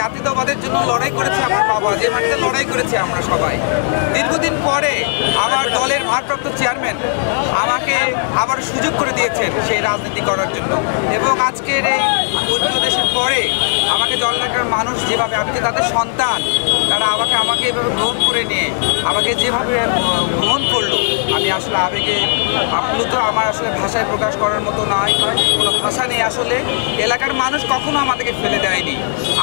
জাতীয়তাবাদের জন্য লড়াই করেছে আমার বাবা, যে মাটিতে লড়াই করেছে আমরা সবাই। দীর্ঘদিন পরে আমার দলের ভারপ্রাপ্ত চেয়ারম্যান আমাকে আবার সুযোগ করে দিয়েছেন সেই রাজনীতি করার জন্য। এবং আজকের এই উত্তরদেশের পরে আমাকে জলঢাকার মানুষ যেভাবে, আমি যে তাদের সন্তান, তারা আমাকে এভাবে গ্রহণ করে নিয়ে আমাকে যেভাবে গ্রহণ করলো, আমি আসলে আবেগে আপ্লুত। আমার আসলে ভাষায় প্রকাশ করার মতো নয়, কোনো ভাষা নেই। আসলে এলাকার মানুষ কখনো আমাদেরকে ফেলে দেয়নি,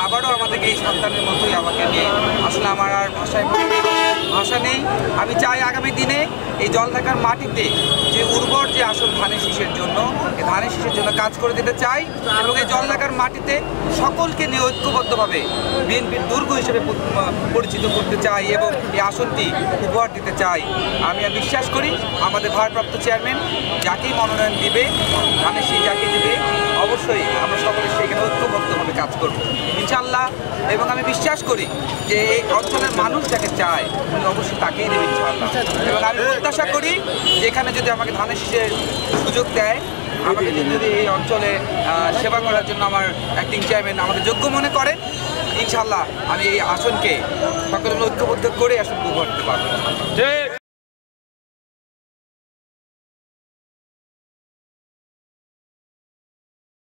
আবারও আমাদেরকে এই সন্তানের মতোই আমাকে নিয়ে, আসলে আমার আর ভাষা নেই। আমি চাই আগামী দিনে এই জলঢাকার মাটিতে যে উর্বর যে আসল ধানের শীষের জন্য, এই ধানের শীষের জন্য কাজ করে দিতে চাই এবং এই জলঢাকার মাটিতে সকলকে নিয়ে ঐক্যবদ্ধভাবে বিএনপির দুর্গ হিসেবে পরিচিত করতে চাই এবং এই আসনটি উপহার দিতে চাই। আমি বিশ্বাস করি আমাদের ভারপ্রাপ্ত চেয়ারম্যান যাকেই মনোনয়ন দিবে, ধানের শীষ যাকে দিবে, অবশ্যই আমরা সকলে সেখানে ঐক্যবদ্ধভাবে কাজ করব ইনশাআল্লাহ। এবং আমি বিশ্বাস করি যে এই অঞ্চলের মানুষ যাকে চায় উনি অবশ্যই তাকেই দেবে ইনশাআল্লাহ। এবং আমি প্রত্যাশা করি যে এখানে যদি আমাকে ধানের শীষের সুযোগ দেয়, আমাকে যদি এই অঞ্চলে সেবা করার জন্য আমার অ্যাক্টিং চেয়ারম্যান আমাকে যোগ্য মনে করেন, ইনশাআল্লাহ আমি এই আসনকে সকলে ঐক্যবদ্ধ করে আসন উপহার দিতে পারবো।